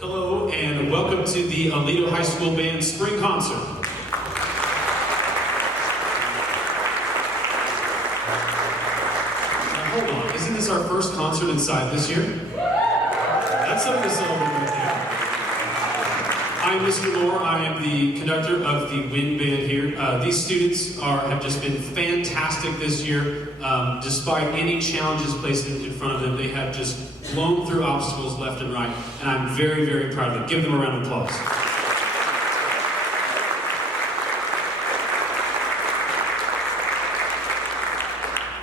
Hello and welcome to the Aledo High School Band Spring Concert. Now hold on, isn't this our first concert inside this year? That's something to celebrate right there. I'm Mr. Moore, I am the conductor of the wind band here. These students have just been fantastic this year. Despite any challenges placed in front of them, they have just blown through obstacles left and right, and I'm very, very proud of them. Give them a round of applause.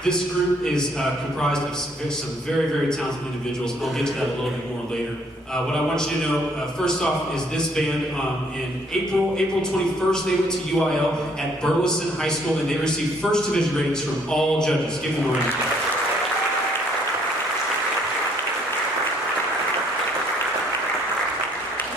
This group is comprised of some very, very talented individuals, and I'll get to that a little bit more later. What I want you to know, first off, is this band in April 21st, they went to UIL at Burleson High School, and they received first division ratings from all judges. Give them a round.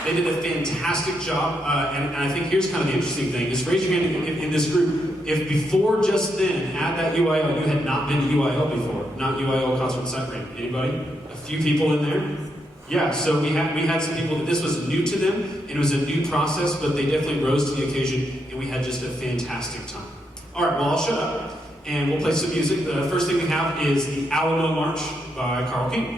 They did a fantastic job, and I think here's kind of the interesting thing. Just raise your hand in this group. If before just then, at that UIL, you had not been to UIL before, not UIL Concert Sight Ring. Anybody? A few people in there? Yeah, so we had some people that this was new to them, and it was a new process, but they definitely rose to the occasion, and we had just a fantastic time. All right, well, I'll shut up, and we'll play some music. The first thing we have is the Alamo March by Karl.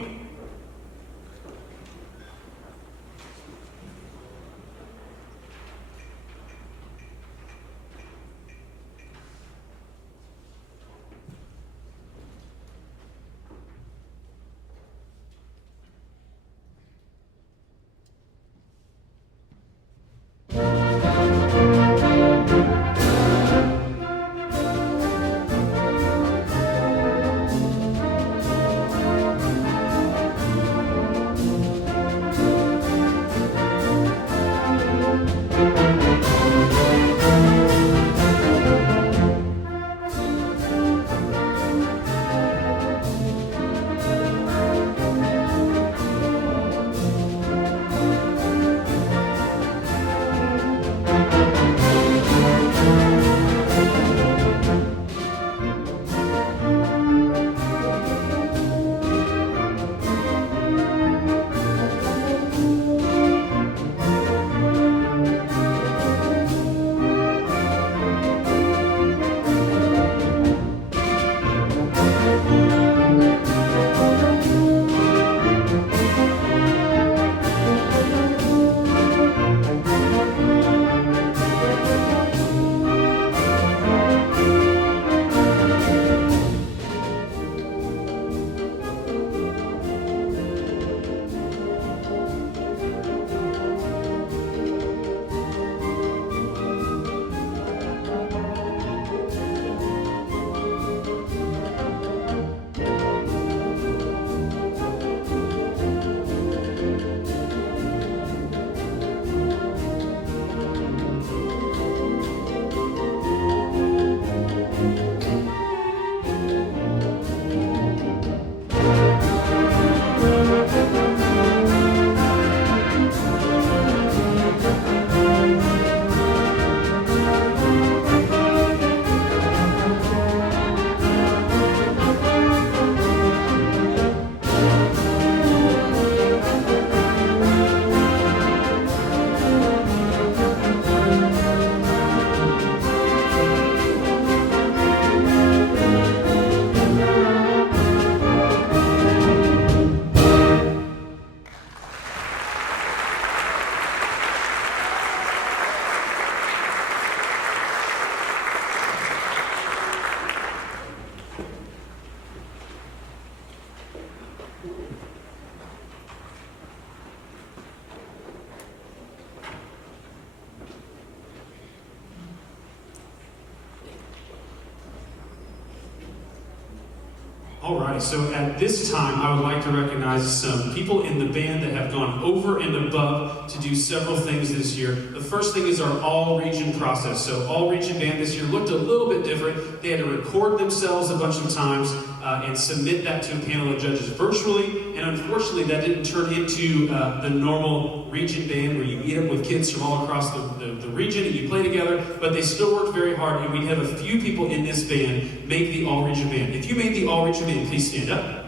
Alrighty, so at this time, I would like to recognize some people in the band that have gone over and above to do several things this year. The first thing is our all-region process. So all-region band this year looked a little bit different. They had to record themselves a bunch of times and submit that to a panel of judges virtually, and unfortunately that didn't turn into the normal region band where you meet up with kids from all across the region and you play together, but they still worked very hard, and we have a few people in this band make the all-region band. If you made the all-region band, please stand up.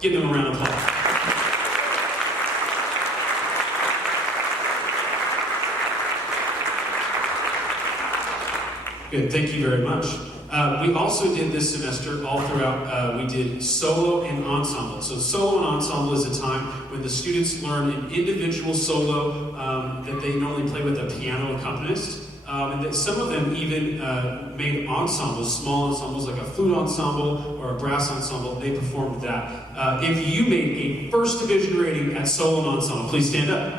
Give them a round of applause. Good, thank you very much. We also did this semester, all throughout, we did solo and ensemble. So solo and ensemble is a time when the students learn an individual solo that they normally play with a piano accompanist. And that some of them even made ensembles, small ensembles like a flute ensemble or a brass ensemble. They performed that. If you made a first division rating at solo and ensemble, please stand up.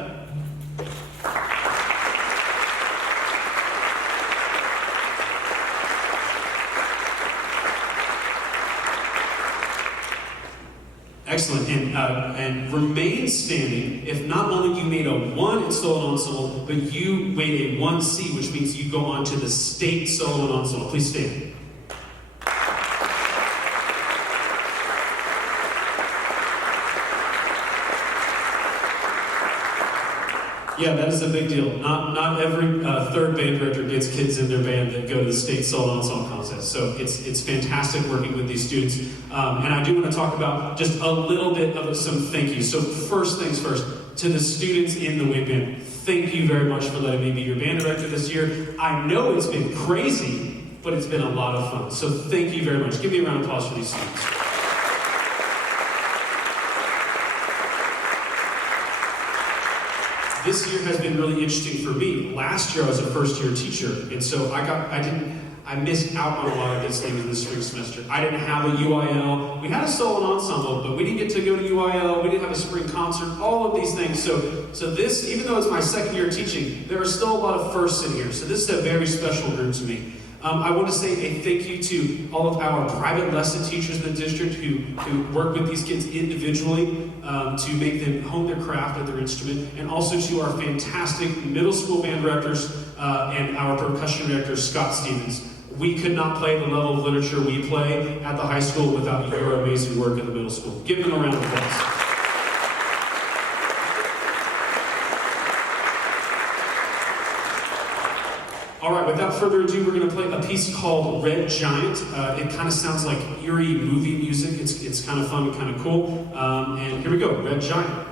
Excellent, and remain standing if not only you made a 1 in solo and ensemble, but you made a 1C, which means you go on to the state solo and ensemble. Please stand. Yeah, that is a big deal. Not every third band director gets kids in their band that go to the state solo ensemble contest. So it's fantastic working with these students. And I do want to talk about just a little bit of some thank yous. So first things first, to the students in the Wing Band, thank you very much for letting me be your band director this year. I know it's been crazy, but it's been a lot of fun. So thank you very much. Give me a round of applause for these students. This year has been really interesting for me. Last year I was a first-year teacher, and so I missed out on a lot of these things in the spring semester. I didn't have a UIL. We had a solo ensemble, but we didn't get to go to UIL. We didn't have a spring concert. All of these things. So this, even though it's my second year teaching, there are still a lot of firsts in here. So this is a very special group to me. I want to say a thank you to all of our private lesson teachers in the district who work with these kids individually to make them hone their craft of their instrument, and also to our fantastic middle school band directors and our percussion director, Scott Stevens. We could not play the level of literature we play at the high school without your amazing work in the middle school. Give them a round of applause. All right, without further ado, we're going to play a piece called Red Giant. It kind of sounds like eerie movie music. It's kind of fun and kind of cool. And here we go, Red Giant.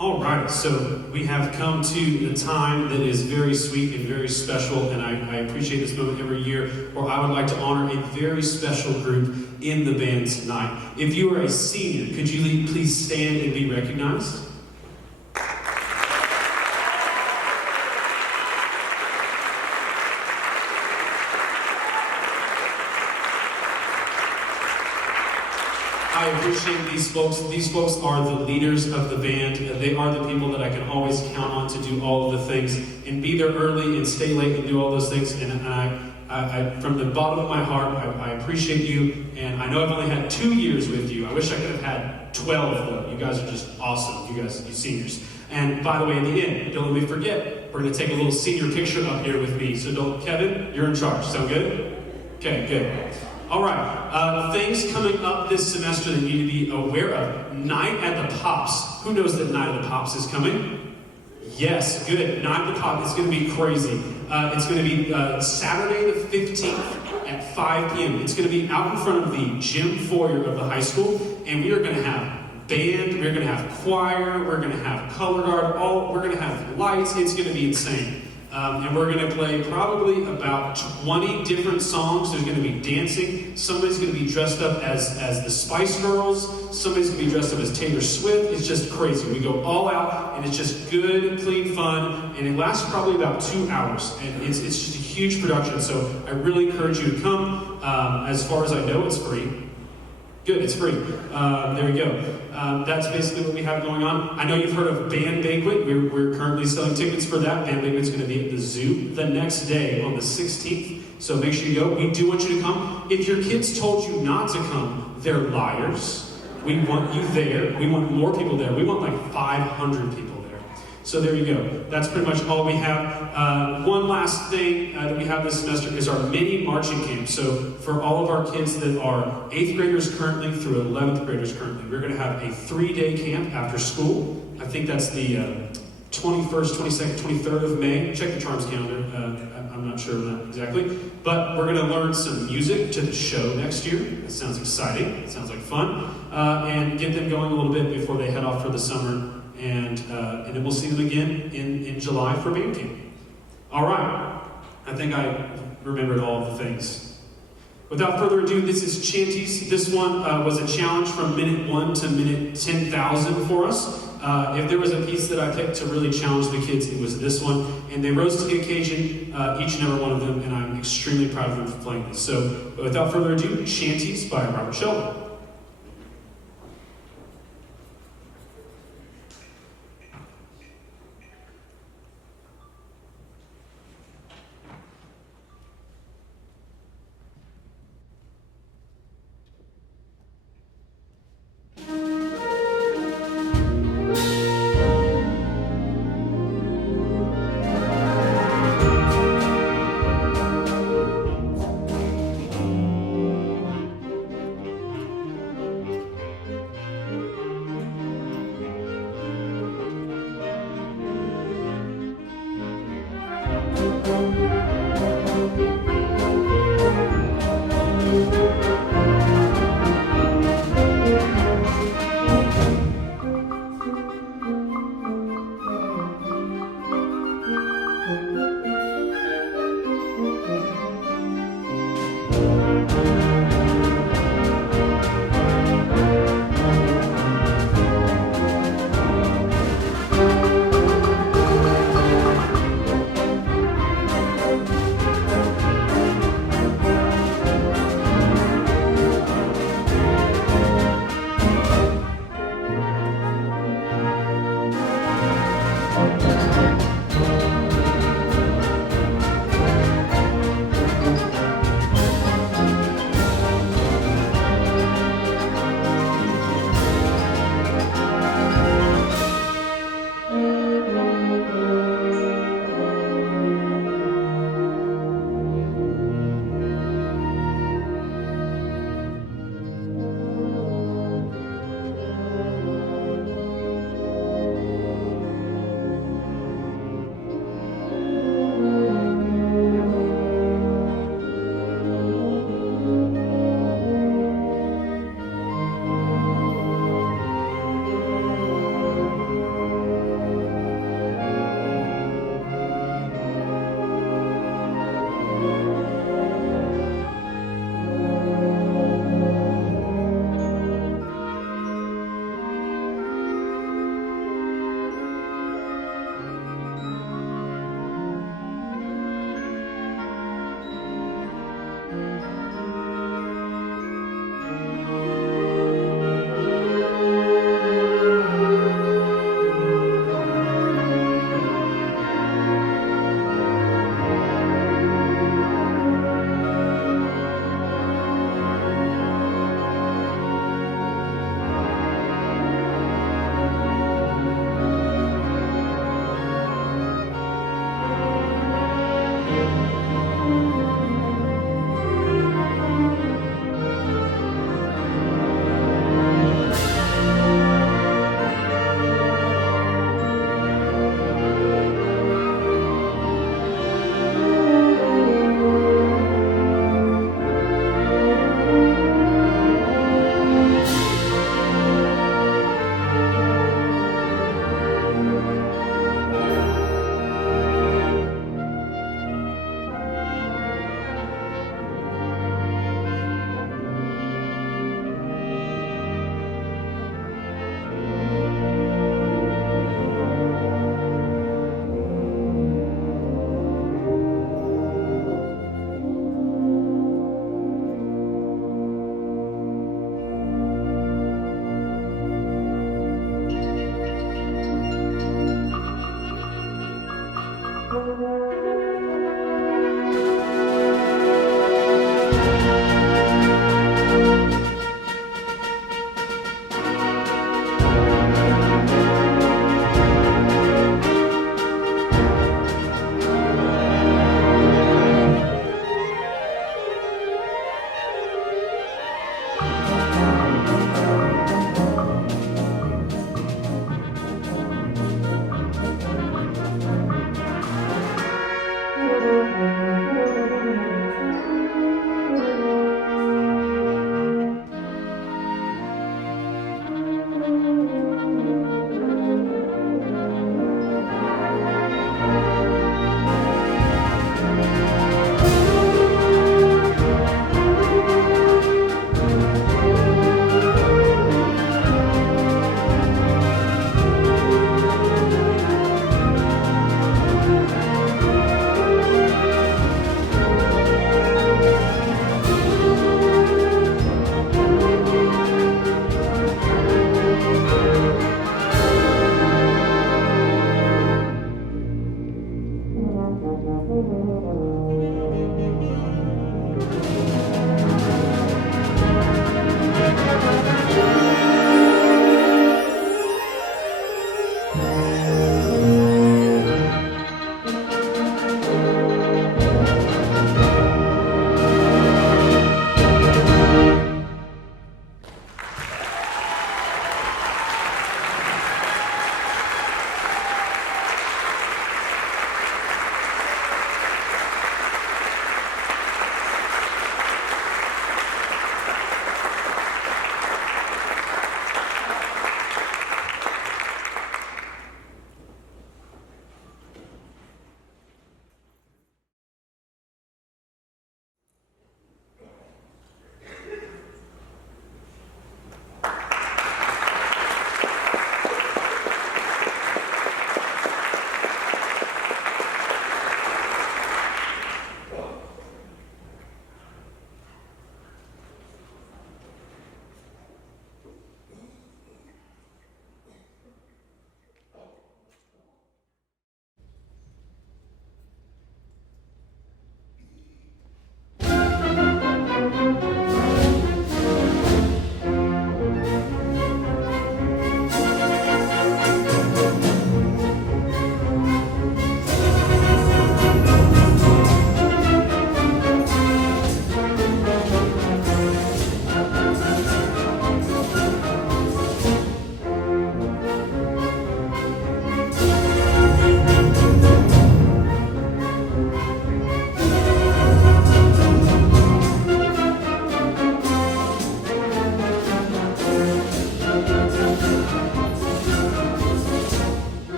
All right, so we have come to the time that is very sweet and very special, and I appreciate this moment every year where I would like to honor a very special group in the band tonight. If you are a senior, could you please stand and be recognized? I appreciate these folks. These folks are the leaders of the band. They are the people that I can always count on to do all of the things and be there early and stay late and do all those things. And I from the bottom of my heart, I appreciate you. And I know I've only had 2 years with you. I wish I could have had 12 though. You guys are just awesome. You seniors. And by the way, in the end, don't let me forget, we're going to take a little senior picture up here with me. So Kevin, you're in charge. Sound good? Okay, good. All right, things coming up this semester that you need to be aware of. Night at the Pops. Who knows that Night at the Pops is coming? Yes, good. Night at the Pops is going to be crazy. It's going to be Saturday the 15th at 5 p.m. It's going to be out in front of the gym foyer of the high school, and we are going to have band, we're going to have choir, we're going to have color guard, we're going to have lights. It's going to be insane. And we're going to play probably about 20 different songs. There's going to be dancing. Somebody's going to be dressed up as the Spice Girls. Somebody's going to be dressed up as Taylor Swift. It's just crazy. We go all out, and it's just good, clean fun, and it lasts probably about 2 hours. And it's just a huge production, so I really encourage you to come. As far as I know, it's free. Good, it's free. There we go. That's basically what we have going on. I know you've heard of Band Banquet. We're currently selling tickets for that. Band Banquet's going to be at the zoo the next day on the 16th. So make sure you go. We do want you to come. If your kids told you not to come, they're liars. We want you there. We want more people there. We want like 500 people there. So there you go. That's pretty much all we have. One last thing that we have this semester is our mini marching camp. So for all of our kids that are 8th graders currently through 11th graders currently, we're going to have a 3-day camp after school. I think that's the 21st, 22nd, 23rd of May. Check the Charms calendar. I'm not sure of that exactly. But we're going to learn some music to the show next year. That sounds exciting. It sounds like fun. And get them going a little bit before they head off for the summer. And then we'll see them again in July for band camp. All right. I think I remembered all of the things. Without further ado, this is Chanteys. This one was a challenge from minute 1 to minute 10,000 for us. If there was a piece that I picked to really challenge the kids, it was this one. And they rose to the occasion, each and every one of them, and I'm extremely proud of them for playing this. So without further ado, Chanteys by Robert Sheldon.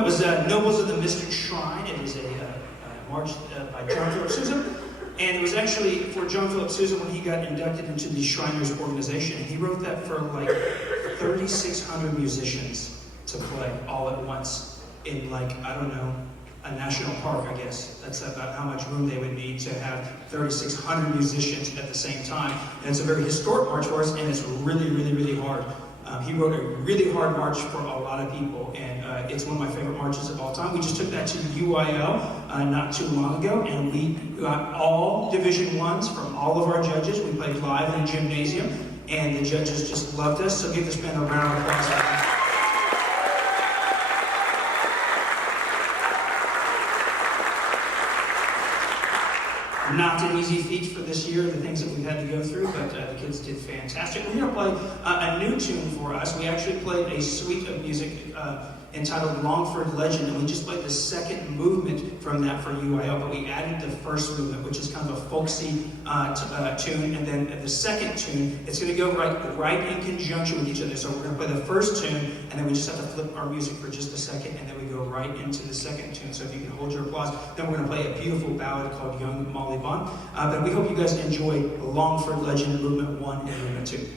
That was Nobles of the Mystic Shrine. It is a march by John Philip Sousa. And it was actually for John Philip Sousa when he got inducted into the Shriners organization. And he wrote that for like 3,600 musicians to play all at once in like, I don't know, a national park, I guess. That's about how much room they would need to have 3,600 musicians at the same time. And it's a very historic march for us, and it's really, really, really hard. He wrote a really hard march for a lot of people, and it's one of my favorite marches of all time. We just took that to UIL not too long ago, and we got all Division 1s from all of our judges. We played live in a gymnasium, and the judges just loved us, so give this band a round of applause. Not an easy feat for this year, the things that we've had to go through, but the kids did fantastic. We're going to play a new tune for us. We actually played a suite of music entitled Longford Legend, and we just played the second movement from that for UIL, but we added the first movement, which is kind of a folksy tune, and then the second tune, it's going to go right in conjunction with each other. So we're going to play the first tune, and then we just have to flip our music for just a second, and then we go right into the second tune. So if you can hold your applause, then we're going to play a beautiful ballad called Young Molly Bond. But we hope you guys enjoy Longford Legend, Movement 1 and Movement 2.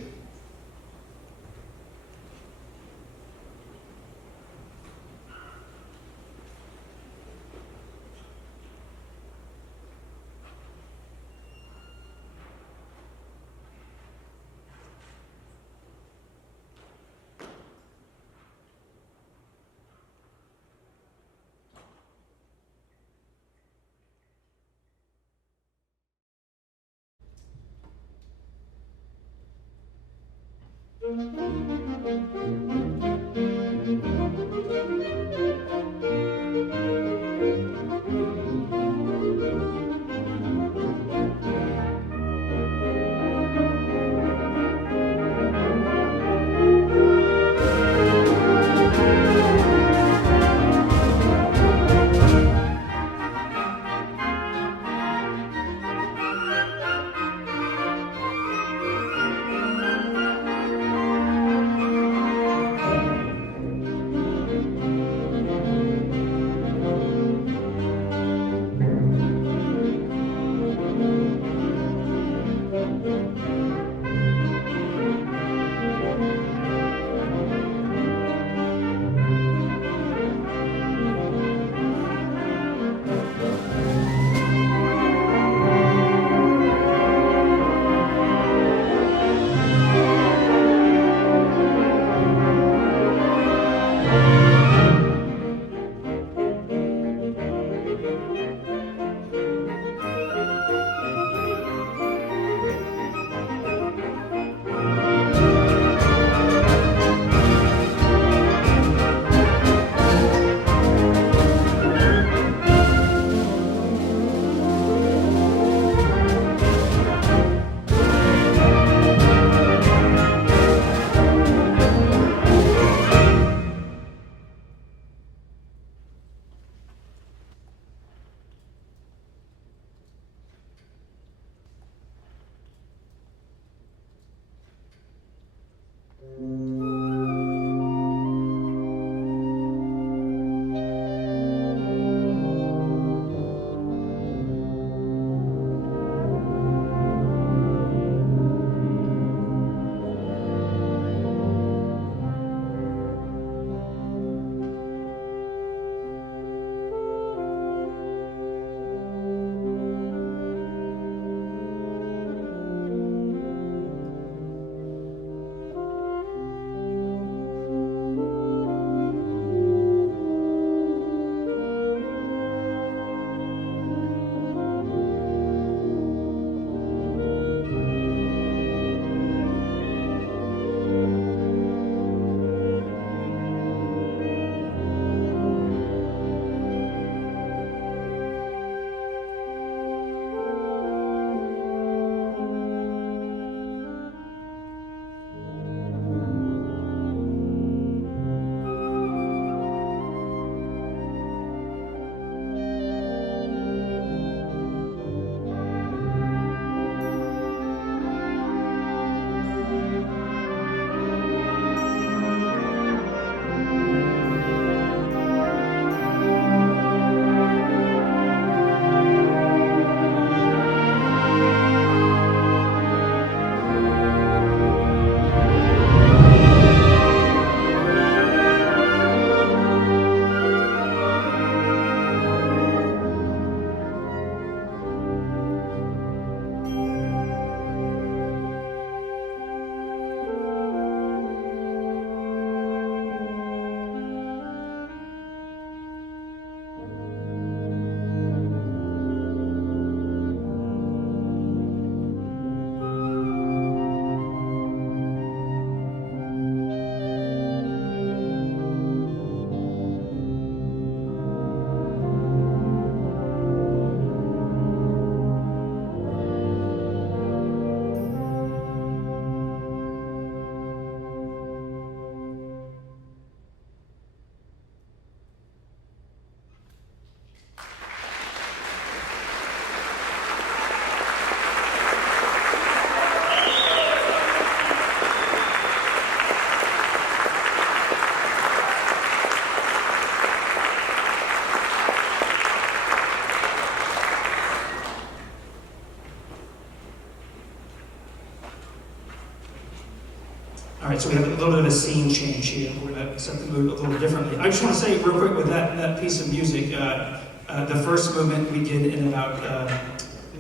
All right, so we have a little bit of a scene change here. We're going to set the mood a little differently. I just want to say real quick with that piece of music, the first movement we did in about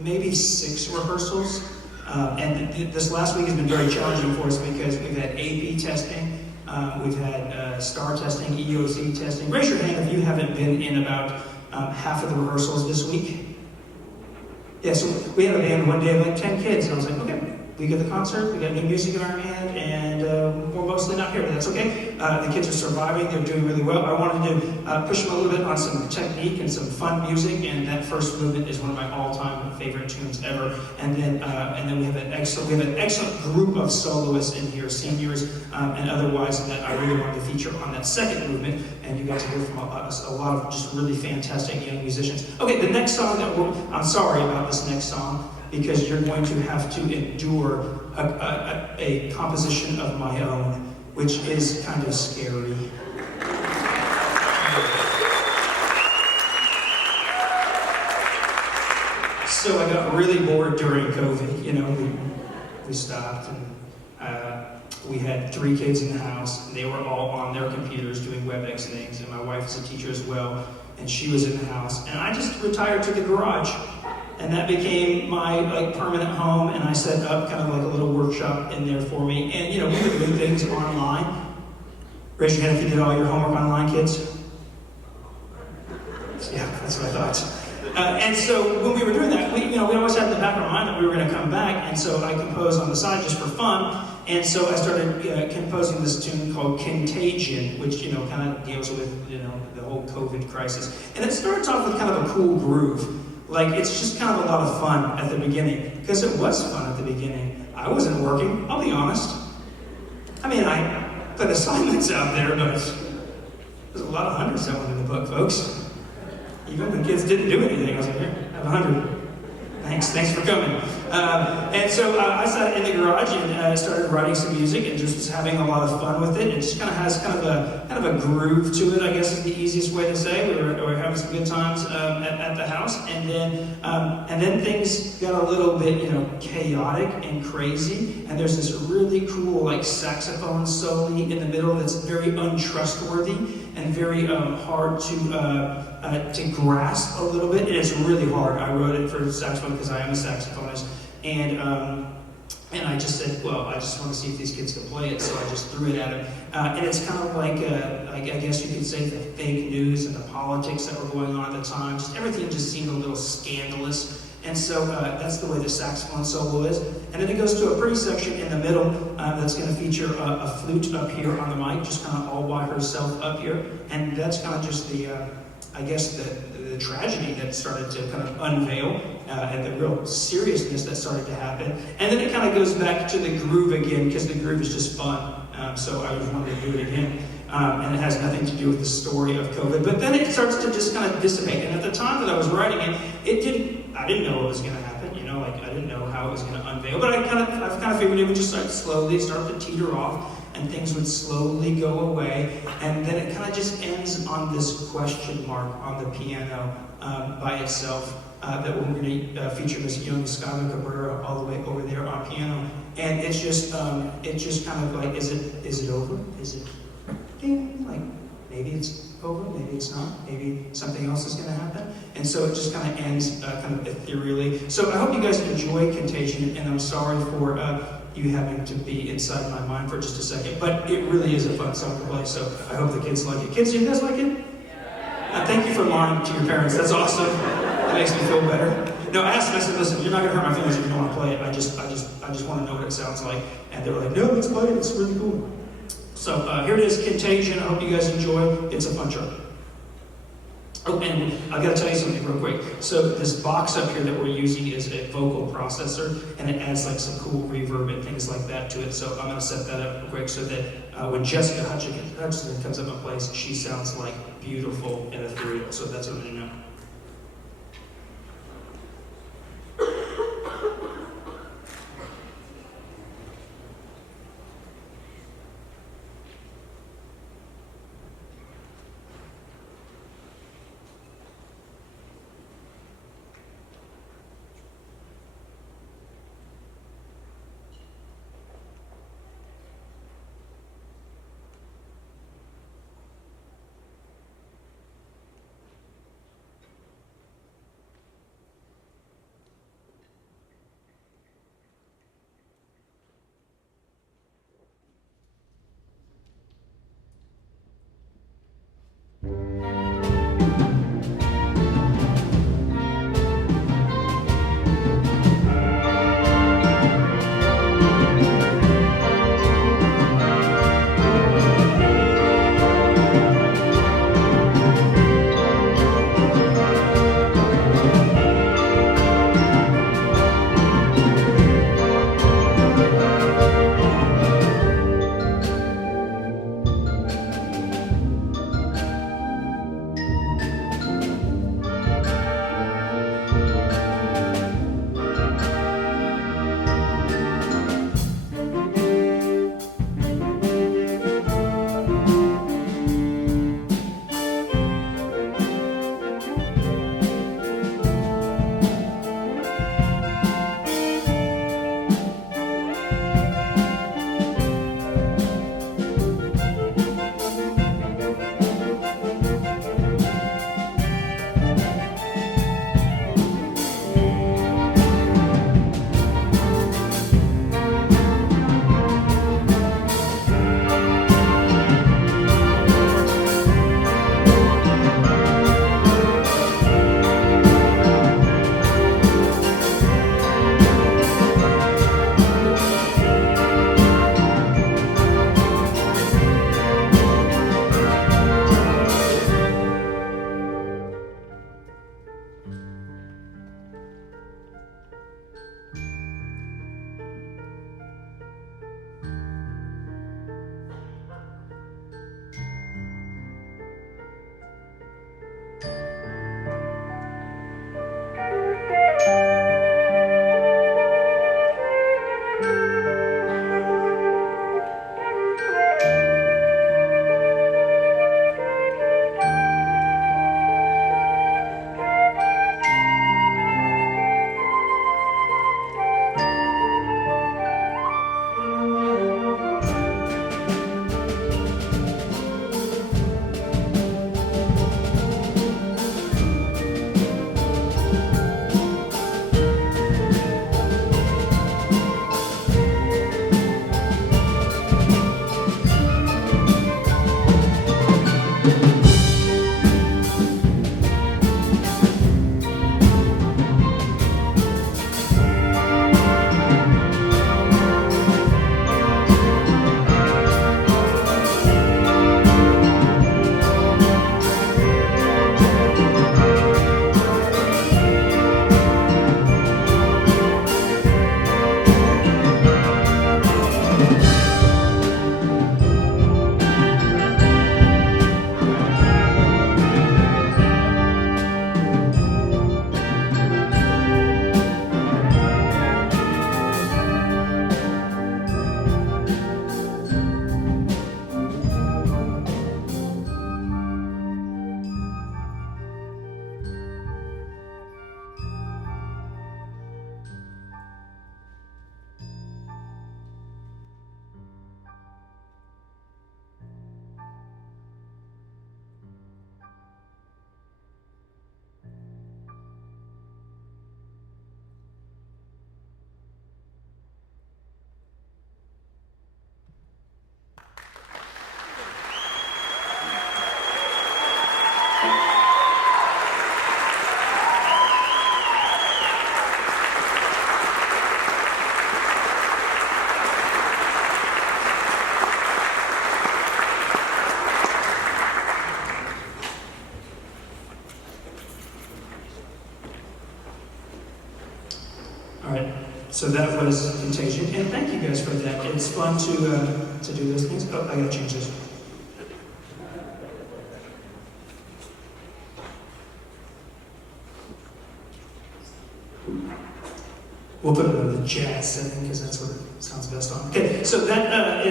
maybe 6 rehearsals. And this last week has been very challenging for us because we've had AP testing, we've had STAR testing, EOC testing. Raise your hand if you haven't been in about half of the rehearsals this week. Yeah, so we had a band one day of like 10 kids, and I was like, okay, we get the concert, we got new music in our hand, and we're mostly not here, but that's okay. The kids are surviving, they're doing really well. I wanted to push them a little bit on some technique and some fun music, and that first movement is one of my all-time favorite tunes ever. And then we have an excellent group of soloists in here, seniors and otherwise, that I really wanted to feature on that second movement, and you got to hear from a lot of just really fantastic young musicians. Okay, the next song I'm sorry about this next song, because you're going to have to endure a composition of my own, which is kind of scary. So I got really bored during COVID. You know, we stopped, and we had 3 kids in the house, and they were all on their computers doing WebEx things, and my wife is a teacher as well, and she was in the house, and I just retired to the garage. And that became my permanent home, and I set up kind of like a little workshop in there for me. And we would do things online. Raise your hand if you did all your homework online, kids. Yeah, that's what I thought. And so when we were doing that, we always had in the back of our mind that we were going to come back. And so I composed on the side just for fun. And so I started composing this tune called Contagion, which kind of deals with the whole COVID crisis. And it starts off with kind of a cool groove. Like, it's just kind of a lot of fun at the beginning, because it was fun at the beginning. I wasn't working, I'll be honest. I mean, I put assignments out there, but there's a lot of hundreds that went in the book, folks. Even when kids didn't do anything, I was like, here, have 100. Thanks for coming. And so I sat in the garage and started writing some music and just was having a lot of fun with it. It just kind of has kind of a groove to it, I guess is the easiest way to say. We were having some good times at the house, and then things got a little bit chaotic and crazy. And there's this really cool saxophone solo in the middle that's very untrustworthy and very hard to grasp a little bit. And it's really hard. I wrote it for saxophone because I am a saxophonist, and I just said, well, I just want to see if these kids can play it, so I just threw it at them. And it's kind of like, I guess you could say, the fake news and the politics that were going on at the time. Everything just seemed a little scandalous. And so that's the way the saxophone solo is. And then it goes to a pretty section in the middle that's going to feature a flute up here on the mic, just kind of all by herself up here. And that's kind of just the tragedy that started to kind of unveil and the real seriousness that started to happen. And then it kind of goes back to the groove again, because the groove is just fun. So I just wanted to do it again. And it has nothing to do with the story of COVID. But then it starts to just kind of dissipate. And at the time that I was writing it, I didn't know what was going to happen. I didn't know how it was going to unveil. But I've kind of figured it would just slowly start to teeter off, and things would slowly go away. And then it kind of just ends on this question mark on the piano by itself. That we're going to feature this young Scala Cabrera all the way over there on piano. And it's just kind of like, is it over? Is it ding? Like, maybe it's over, maybe it's not, maybe something else is going to happen. And so it just kind of ends kind of ethereally. So I hope you guys enjoy Contagion, and I'm sorry for you having to be inside my mind for just a second. But it really is a fun song to play, so I hope the kids like it. Kids, do you guys like it? Thank you for lying to your parents. That's awesome. That makes me feel better. No, I asked them, I said, listen, you're not going to hurt my feelings if you don't want to play it. I just want to know what it sounds like. And they were like, no, let's play it. It's really cool. So here it is, Contagion. I hope you guys enjoy. It's a fun track. Oh, and I've got to tell you something real quick. So this box up here that we're using is a vocal processor, and it adds some cool reverb and things like that to it. So I'm going to set that up real quick so that when Jessica Hutchinson comes up and plays, she sounds beautiful and ethereal. So that's what I'm going to know. So that was Contagion, and thank you guys for that. It's fun to do those things. Oh, I gotta change this. We'll put it on the jazz setting because that's what it sounds best on. Okay, so that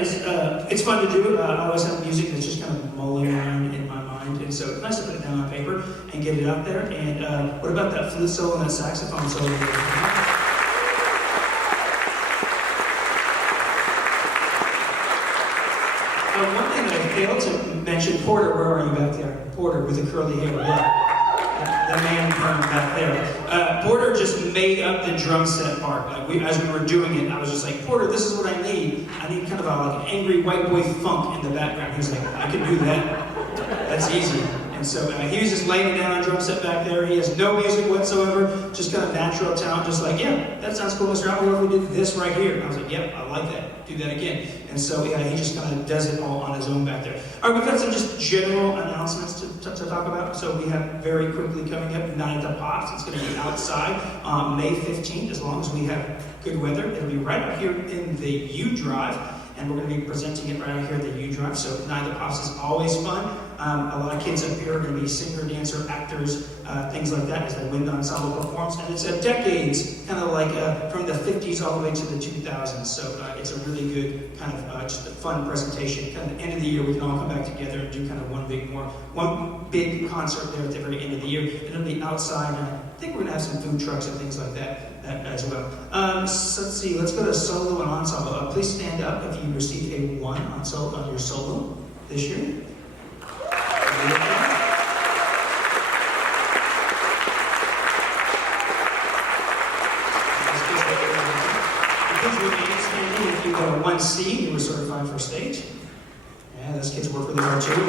it's fun to do. I always have music that's just kind of mulling around in my mind, and so it's nice to put it down on paper and get it out there. And what about that flute solo and that saxophone solo? One thing that I failed to mention, Porter, where are you back there? Porter with the curly hair. The man perm back there. Porter just made up the drum set part. As we were doing it, I was just like, Porter, this is what I need. I need kind of like an angry white boy funk in the background. He was like, I can do that. That's easy. And so he was just laying it down on drum set back there. He has no music whatsoever, just kind of natural talent, just like, yeah, that sounds cool, Mr. Albin. What if we did this right here? And I was like, yep, I like that. Do that again. And so yeah, he just kind of does it all on his own back there. All right, we've got some just general announcements to talk about. So we have very quickly coming up Night at the Pops. It's going to be outside May 15th, as long as we have good weather. It'll be right out here in the U Drive. And we're going to be presenting it right out here at the U Drive. So Night at the Pops is always fun. A lot of kids up here are going to be singer, dancer, actors, things like that as the wind ensemble performs. And it's decades, kind of like from the 50s all the way to the 2000s. So it's a really good kind of just a fun presentation. Kind of the end of the year, we can all come back together and do kind of one big concert there at the very end of the year. It'll be outside. And I think we're going to have some food trucks and things like that as well. So let's see. Let's go to solo and ensemble. Please stand up if you received a 1 on your solo this year. If you got a 1C, you were certified for stage. Yeah, those kids work really hard too. There's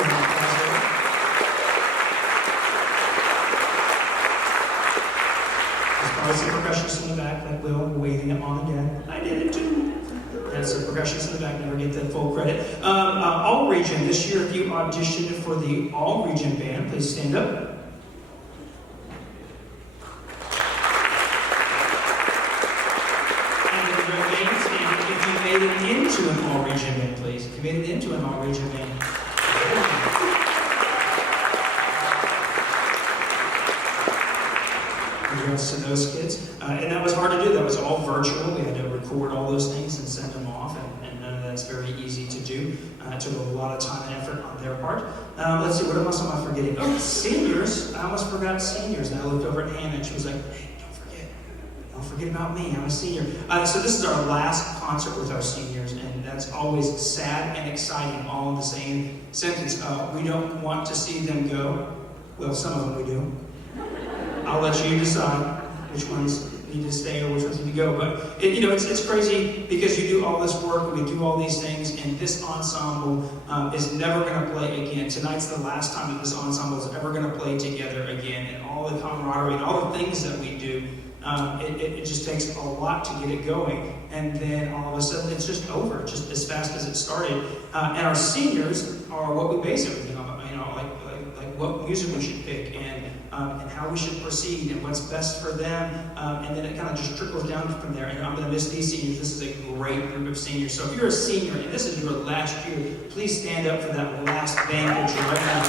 probably some percussionists in the back, like Will, waving at mom and dad. I did it too. And some percussionists in the back never get the full credit. All region, this year if you auditioned for the all region band, please stand up. Into an all-region band, please. If you made it into an all-region band. Congrats to those kids. And that was hard to do. That was all virtual. We had to record all those things and send them off, and none of that's very easy to do. It took a lot of time and effort on their part. Let's see, what else am I forgetting? Oh, seniors. I almost forgot seniors. And I looked over at Hannah, and she was like, hey, don't forget about me, I'm a senior. So this is our last concert with our seniors, and that's always sad and exciting, all in the same sentence. We don't want to see them go. Well, some of them we do. I'll let you decide which ones need to stay or which ones need to go. But it's crazy because you do all this work, we do all these things, and this ensemble is never going to play again. Tonight's the last time that this ensemble is ever going to play together again, and all the camaraderie and all the things that we do. It just takes a lot to get it going, and then all of a sudden it's just over, just as fast as it started. And our seniors are what we base everything on, like what music we should pick, and how we should proceed, and what's best for them, and then it kind of just trickles down from there. And I'm going to miss these seniors. This is a great group of seniors. So if you're a senior and this is your last year, please stand up for that last banquet right now.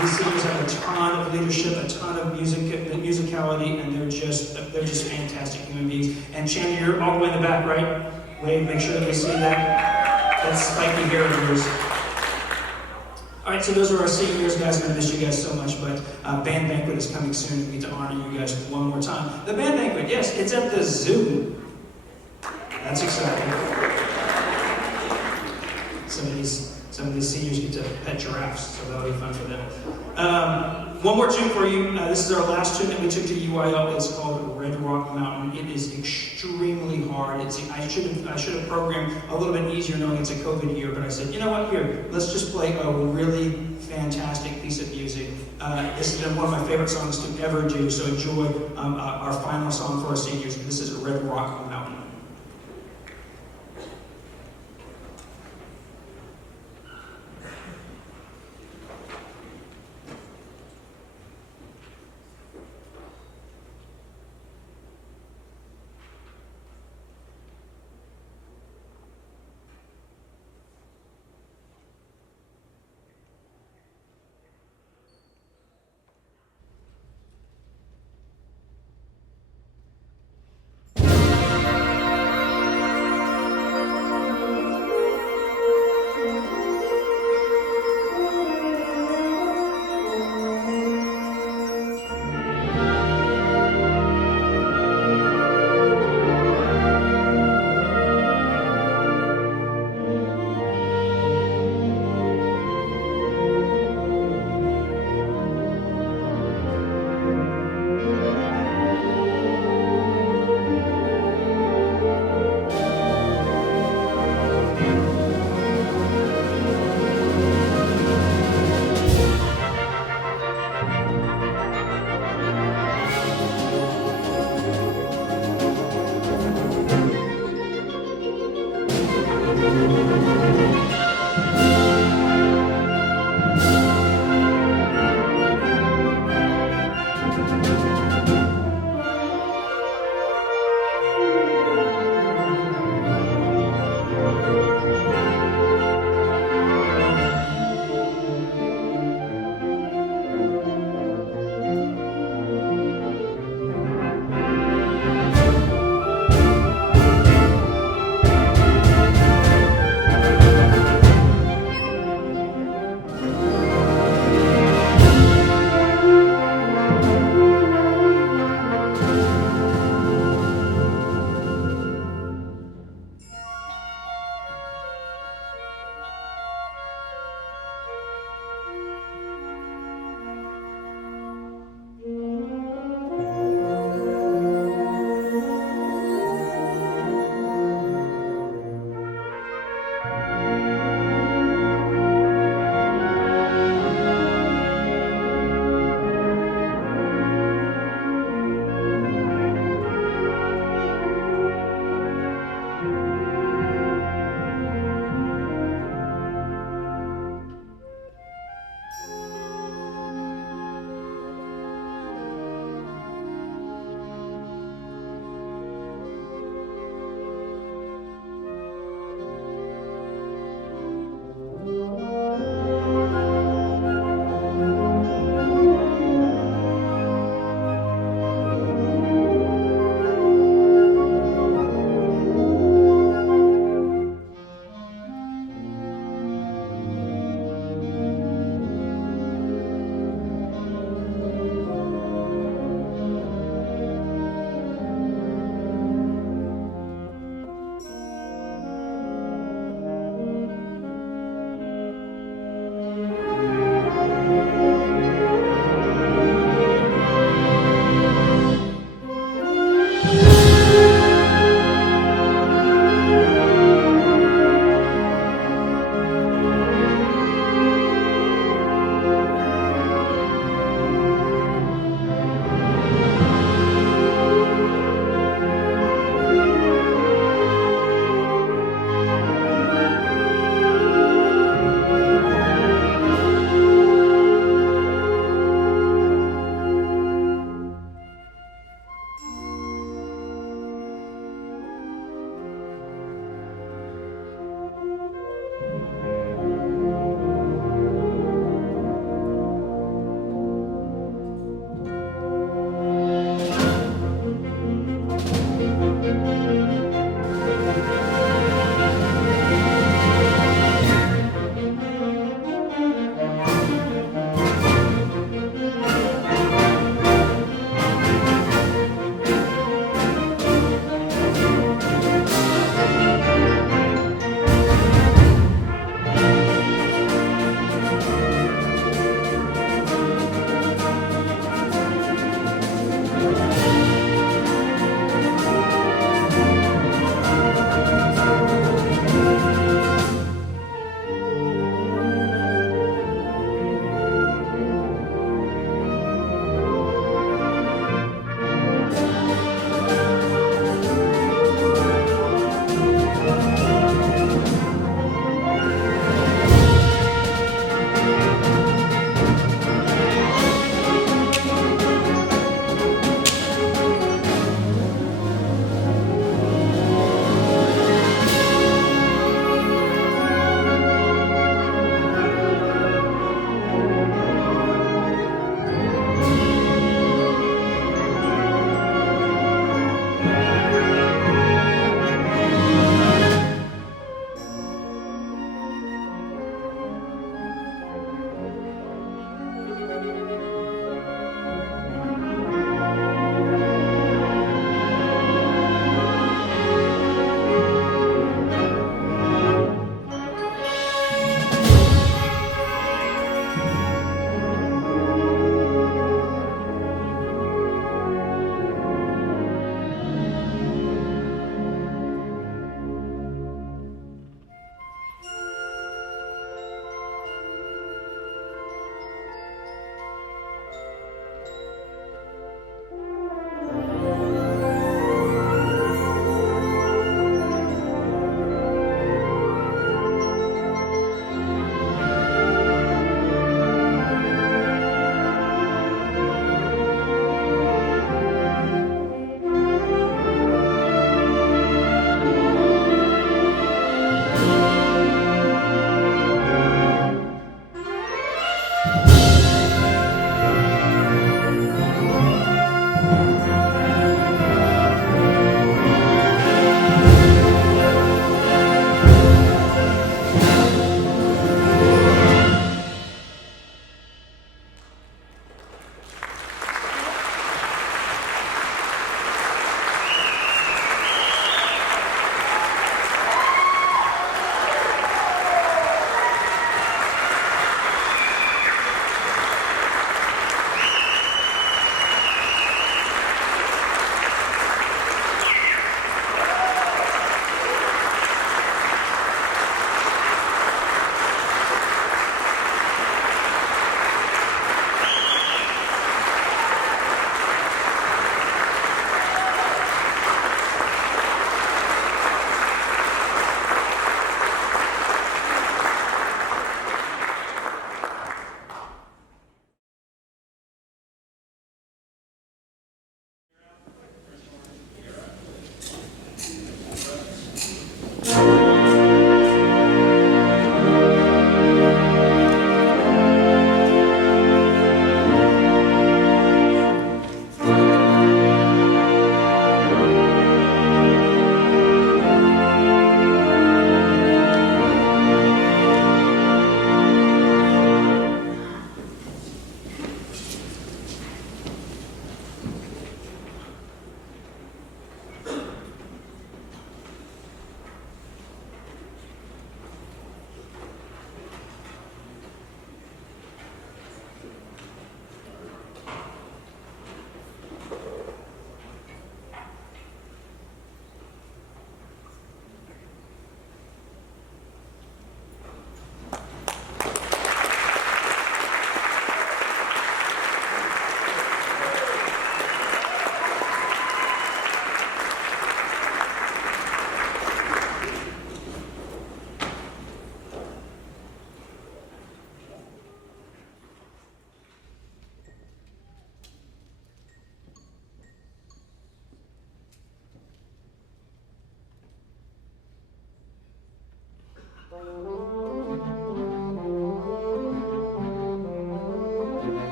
These seniors have a ton of leadership, a ton of musicality, and they're just fantastic human beings. And Chanty, you're all the way in the back, right? Wave, make sure that we see that spiky hair of yours. All right, so those are our seniors, guys. I'm gonna miss you guys so much, but band banquet is coming soon. We get to honor you guys one more time. The band banquet, yes, it's at the zoo. That's exciting. Some of these seniors get to pet giraffes, so that'll be fun for them. One more tune for you. This is our last tune that we took to UIL. It's called Red Rock Mountain. It is extremely hard. I should have programmed a little bit easier knowing it's a COVID year, but I said, you know what, here, let's just play a really fantastic piece of music. This has been one of my favorite songs to ever do, so enjoy our final song for our seniors. This is Red Rock Mountain.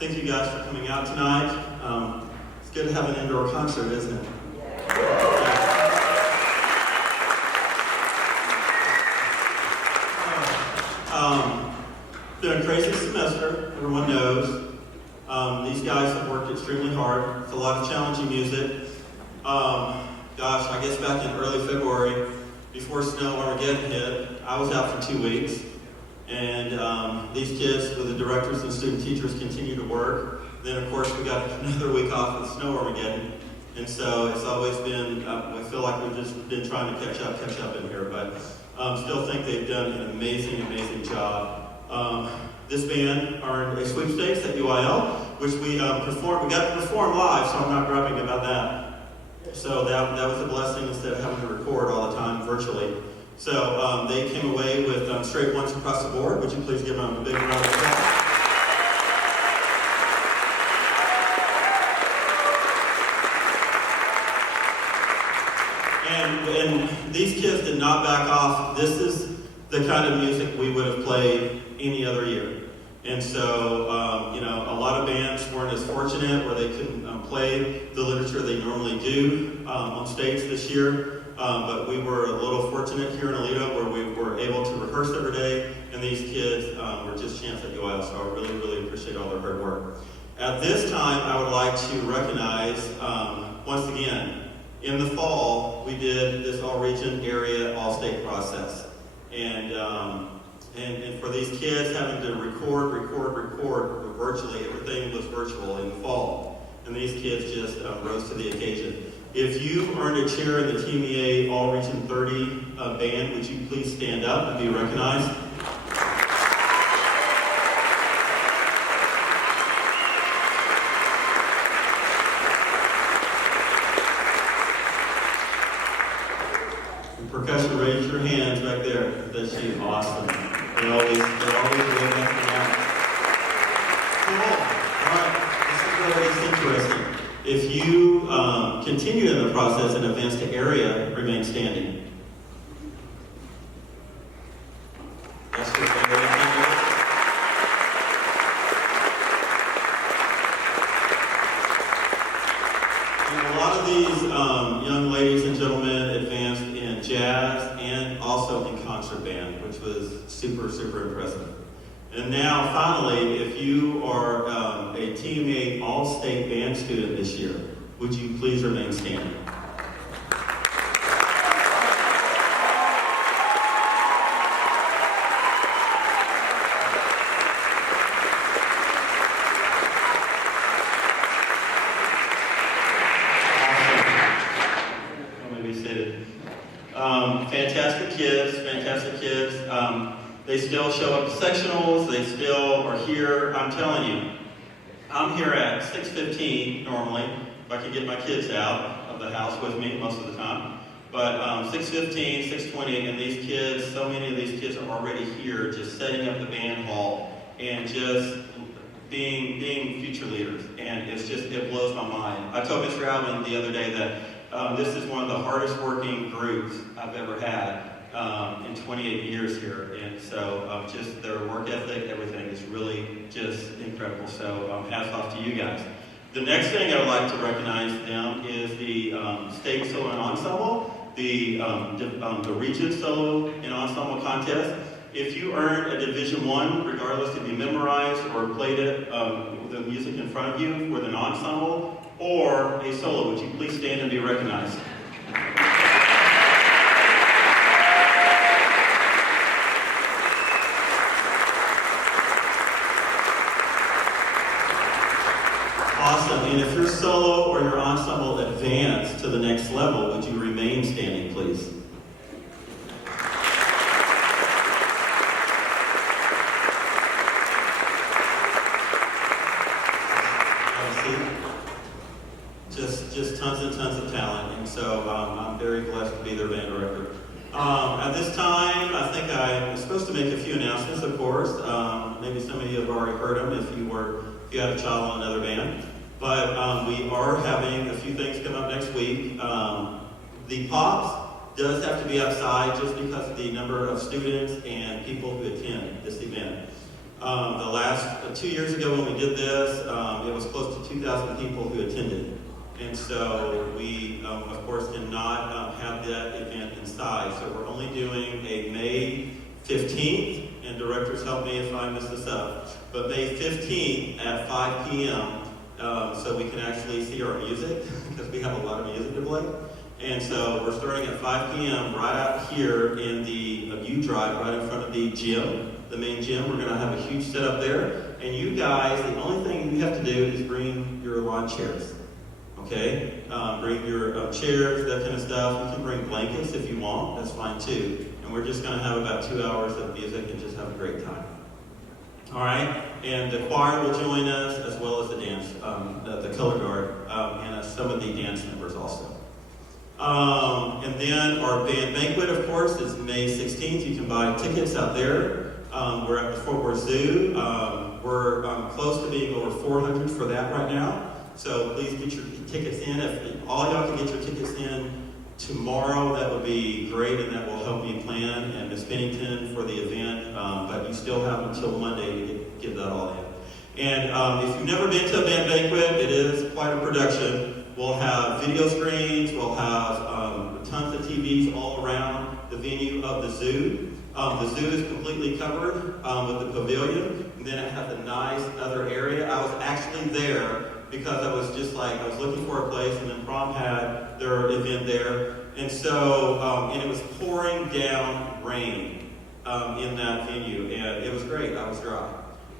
Thank you guys for coming out tonight. It's good to have an indoor concert, isn't it? Been a crazy semester, everyone knows. These guys have worked extremely hard. It's a lot of challenging music. Gosh, I guess back in early February, before Snow Armageddon hit, I was out for 2 weeks. And these kids, with the directors and student teachers, continue to work. Then, of course, we got another week off with Snow Armageddon. And so it's always been, I feel like we've just been trying to catch up in here. But still think they've done an amazing, amazing job. This band earned a sweepstakes at UIL, which we performed. We got to perform live, so I'm not grumping about that. So that was a blessing instead of having to record all the time virtually. So they came away with straight ones across the board. Would you please give them a big round of applause? And these kids did not back off. This is the kind of music we would have played any other year. And so, a lot of bands weren't as fortunate where they couldn't play the literature they normally do on stage this year. But we were a little fortunate here in Aledo where we were able to rehearse every day. And these kids were just champs at UIL. So I really, really appreciate all their hard work. At this time, I would like to recognize, once again, in the fall, we did this all-region area, all-state process. And for these kids having to record virtually, everything was virtual in the fall. And these kids just rose to the occasion. If you earned a chair in the Team EA All-Region 30 band, would you please stand up and be recognized? Percussion, raise your hands back there. That's you. Awesome. They're always doing that. Cool. All right. This is where it's interesting. If you continue in the process and advance to area, remain standing. That's your favorite thing. And a lot of these young ladies and gentlemen advanced in jazz and also in concert band, which was super, super impressive. And now, finally, if you are a Team 8 All-State Band student this year, would you please remain standing? Fantastic kids. They still show up to sectionals. They still are here. I'm telling you, I'm here at 6:15 normally, if I can get my kids out of the house with me most of the time. But 6:15, 6:20, and these kids, so many of these kids are already here just setting up the band hall and just being future leaders. And it blows my mind. I told Mr. Albin the other day that this is one of the hardest working groups I've ever had in 28 years here. And so just their work ethic, everything is really just incredible. So hats off to you guys. The next thing I would like to recognize them is the state solo and ensemble, the region solo and ensemble contest. If you earned a Division I, regardless if you memorized or played it with the music in front of you with an ensemble or a solo, would you please stand and be recognized? Awesome. And if your solo or your ensemble advanced to the next level, would you remain standing, please? Just tons and tons of talent, and so I'm very blessed to be their band director. At this time, I think I'm supposed to make a few announcements, of course. Maybe some of you have already heard them if you had a child in another band. But we are having a few things come up next week. The Pops does have to be outside just because of the number of students and people who attend this event. The last 2 years ago when we did this, it was close to 2,000 people who attended. And so we, of course, did not have that event inside. So we're only doing a May 15th, and directors help me if I mess this up, but May 15th at 5 p.m. So we can actually see our music, because we have a lot of music to play. And so we're starting at 5 p.m. right out here in the U Drive, right in front of the gym, the main gym. We're going to have a huge setup there. And you guys, the only thing you have to do is bring your lawn chairs. Okay? Bring your chairs, that kind of stuff. You can bring blankets if you want. That's fine too. And we're just going to have about 2 hours of music and just have a great time. All right? And the choir will join us, as well as the dance, the color guard, and some of the dance numbers also. And then our band banquet, of course, is May 16th. You can buy tickets out there. We're at the Fort Worth Zoo. We're close to being over 400 for that right now. So please get your tickets in. If all y'all can get your tickets in tomorrow, that would be great, and that will help you plan. And Ms. Pennington for the event, but you still have until Monday to get that all in. And if you've never been to a band banquet, it is quite a production. We'll have video screens, we'll have tons of TVs all around the venue of the zoo. The zoo is completely covered with the pavilion, and then it has a nice other area. I was actually there because I was just like, I was looking for a place, and then Prom had their event there. And so, and it was pouring down rain in that venue, and it was great. I was dry.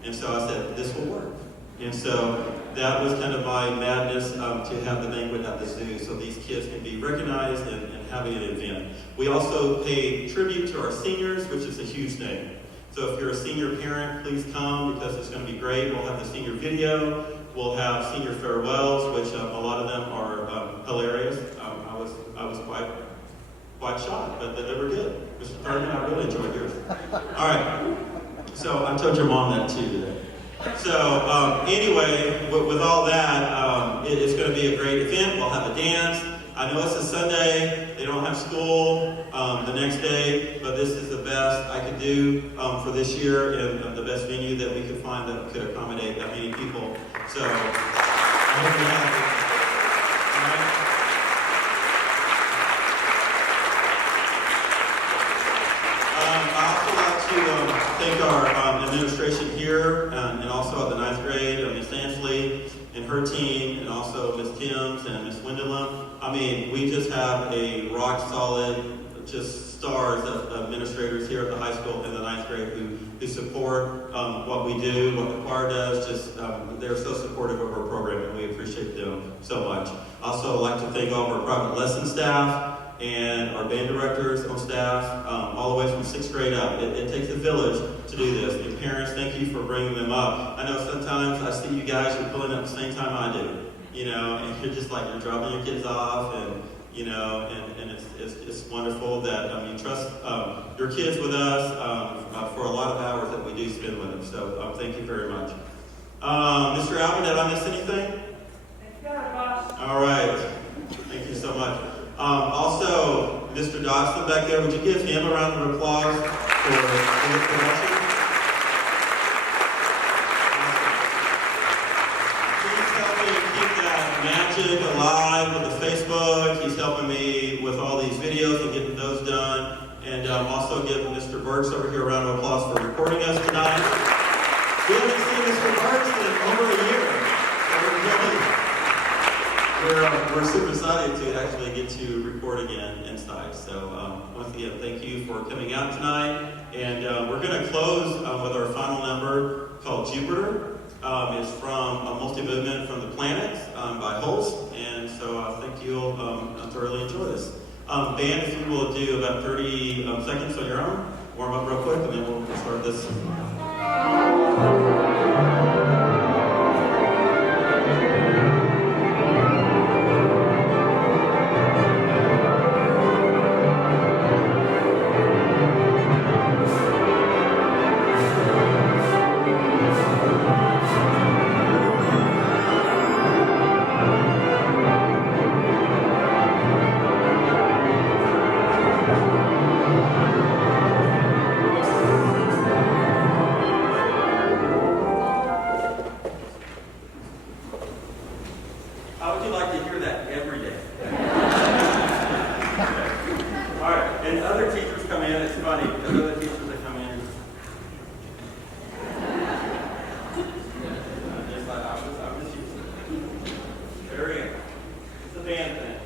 And so I said, this will work. And so that was kind of my madness to have the banquet at the zoo, so these kids can be recognized and having an event. We also pay tribute to our seniors, which is a huge thing. So if you're a senior parent, please come, because it's going to be great. We'll have the senior video. We'll have senior farewells, which a lot of them are hilarious. I was quite shocked, but they were good. Mr. Thurman, I really enjoyed yours. All right. So I told your mom that too today. So anyway, with all that, it's going to be a great event. We'll have a dance. I know it's a Sunday. They don't have school the next day, but this is the best I could do for this year, and the best venue that we could find that could accommodate that many people. So I hope you're happy. All right. I also like to thank our administration here, and also at the 9th grade, Ms. Ansley and her team, and also Ms. Timms and Ms. Wendelum. I mean, we just have a rock solid, just stars of administrators here at the high school in the 9th grade who support what we do, what the choir does. Just they're so supportive of our program, and we appreciate them so much. Also, I'd like to thank all of our private lesson staff and our band directors on staff, all the way from 6th grade up. It takes a village to do this. And parents, thank you for bringing them up. I know sometimes I see you guys, you're pulling up the same time I do, you know, and you're just like, you're dropping your kids off, and you know, and it's wonderful that you trust your kids with us for a lot of hours that we do spend with them. So thank you very much. Mr. Albin, did I miss anything? All right. Thank you so much. Also, Mr. Dodson back there, would you give him a round of applause for his production? He's helping keep that magic alive with the Facebook. He's helping me with all these videos and getting those done. And also give Mr. Burks over here a round of applause for recording us tonight. We haven't seen Mr. Burks in over a year. We're super excited to actually get to record again inside. So once again, thank you for coming out tonight. And we're going to close with our final number called Jupiter. It's from a multi-movement from the planets by Holst. And so I think you'll thoroughly enjoy this. Band, if you will do about 30 seconds on your own, warm up real quick, and then we'll start this. How would you like to hear that every day? All right, and other teachers come in. It's funny because other teachers that come in. I'm just used to it. There we go. It's a band thing.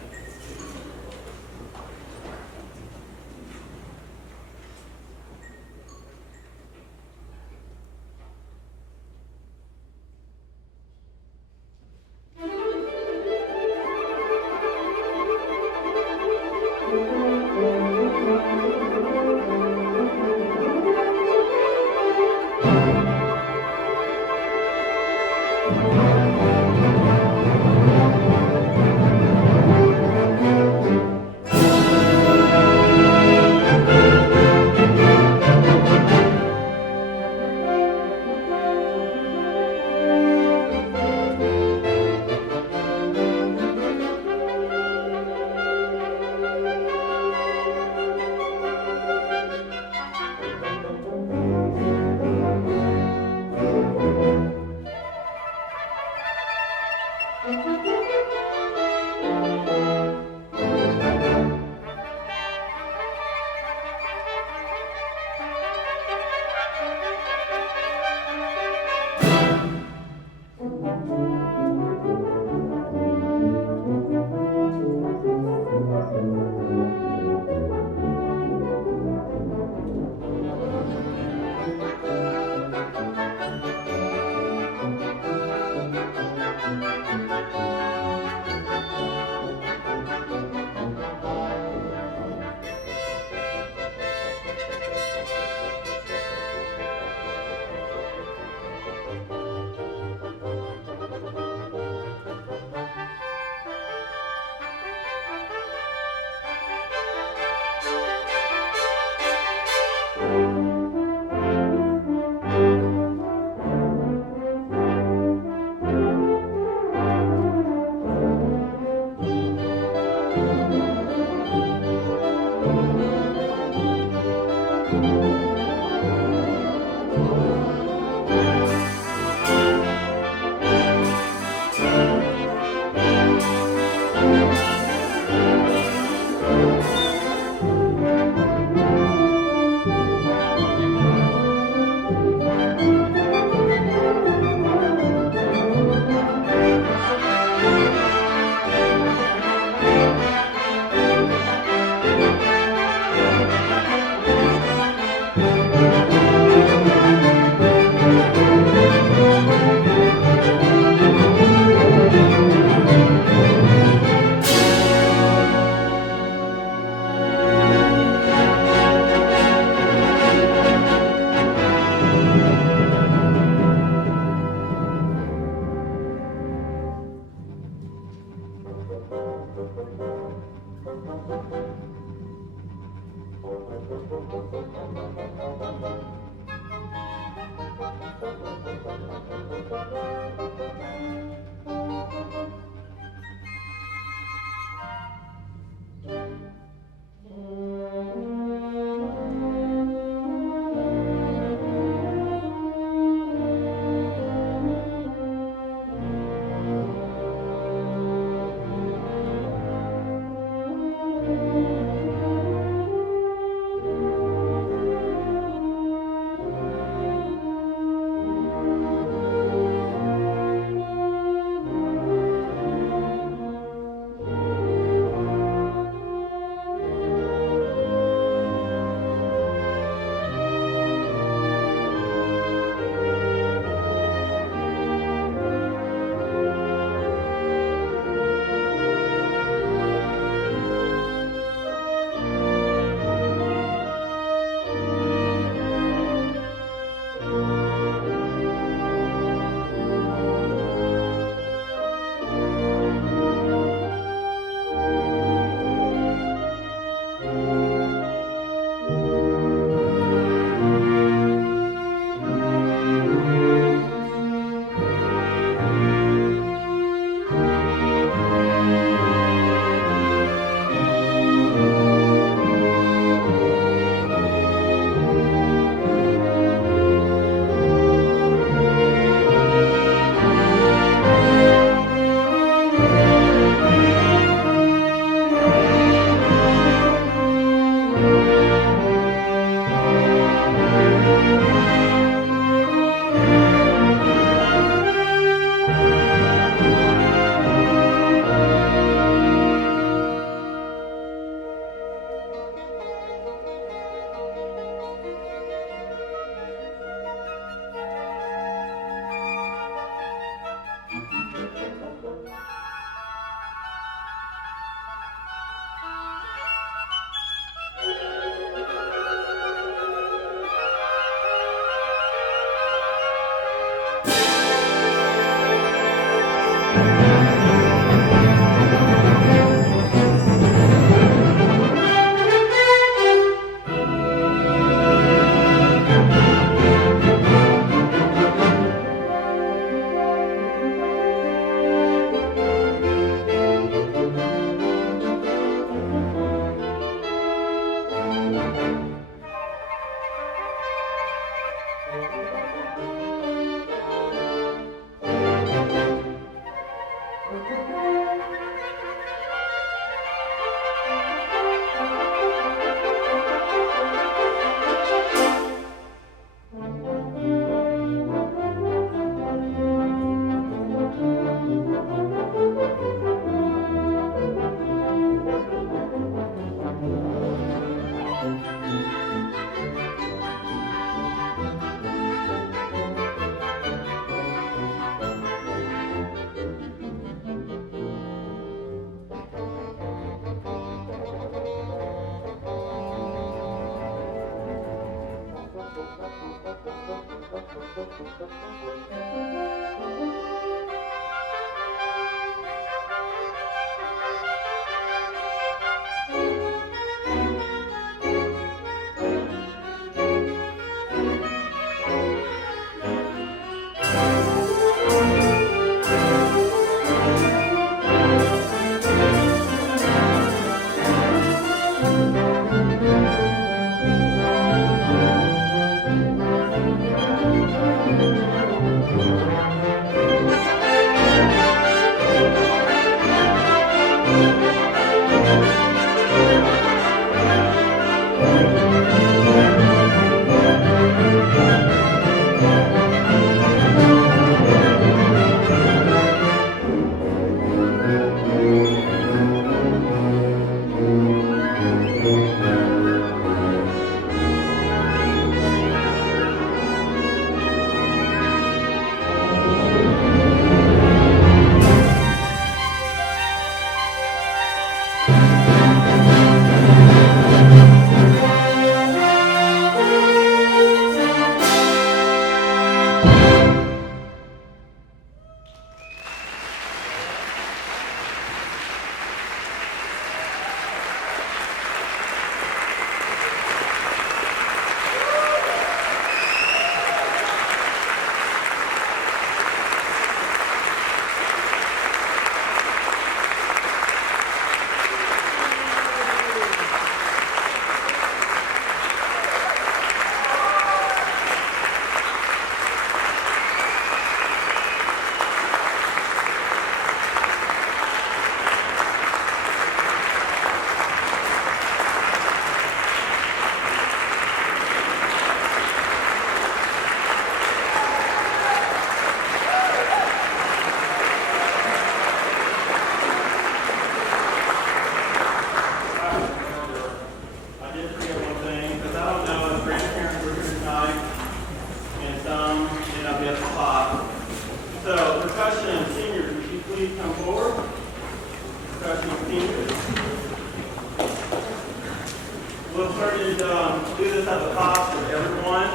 We'll start to do this at the top for everyone,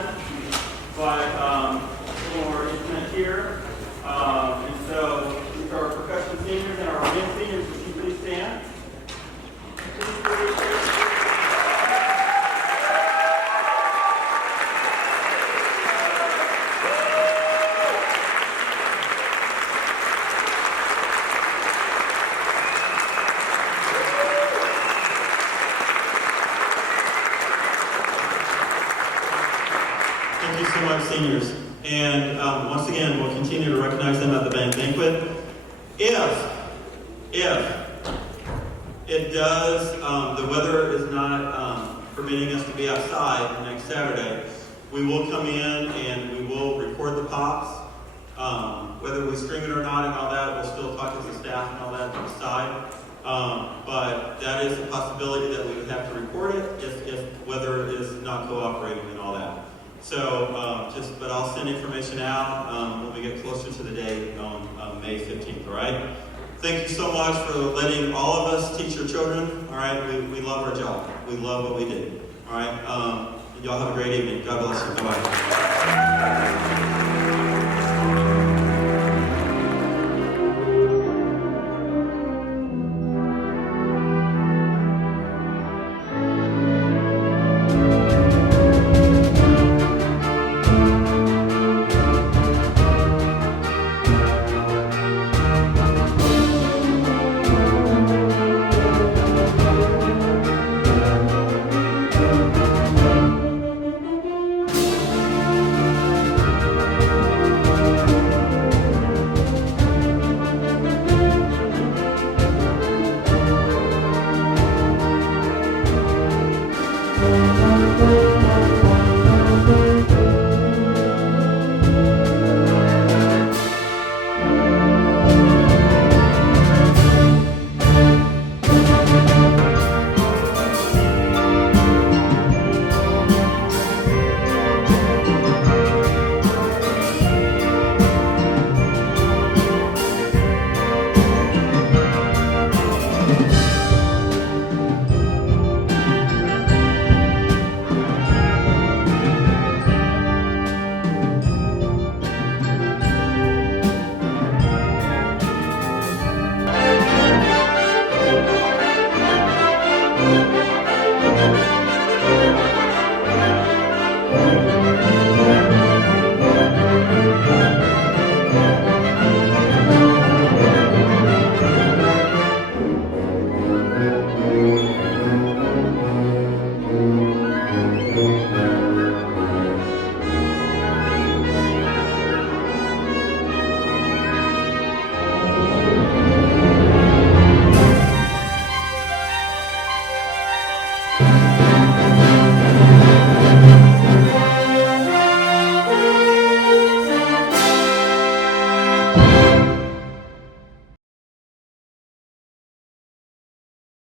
but a little more intimate here. And so, these are our percussion seniors and our wind seniors. Would you please stand? Seniors. And once again, we'll continue to recognize them at the banquet. If it does, the weather is not permitting us to be outside next Saturday, we will come in and we will record the pops. Whether we stream it or not and all that, we'll still talk to the staff and all that to decide. But that is a possibility that we would have to record it if weather is not cooperating and all that. So, but I'll send information out when we get closer to the day on May 15th, all right? Thank you so much for letting all of us teach your children, all right? We love our job. We love what we do, all right? Y'all have a great evening. God bless you. Bye-bye.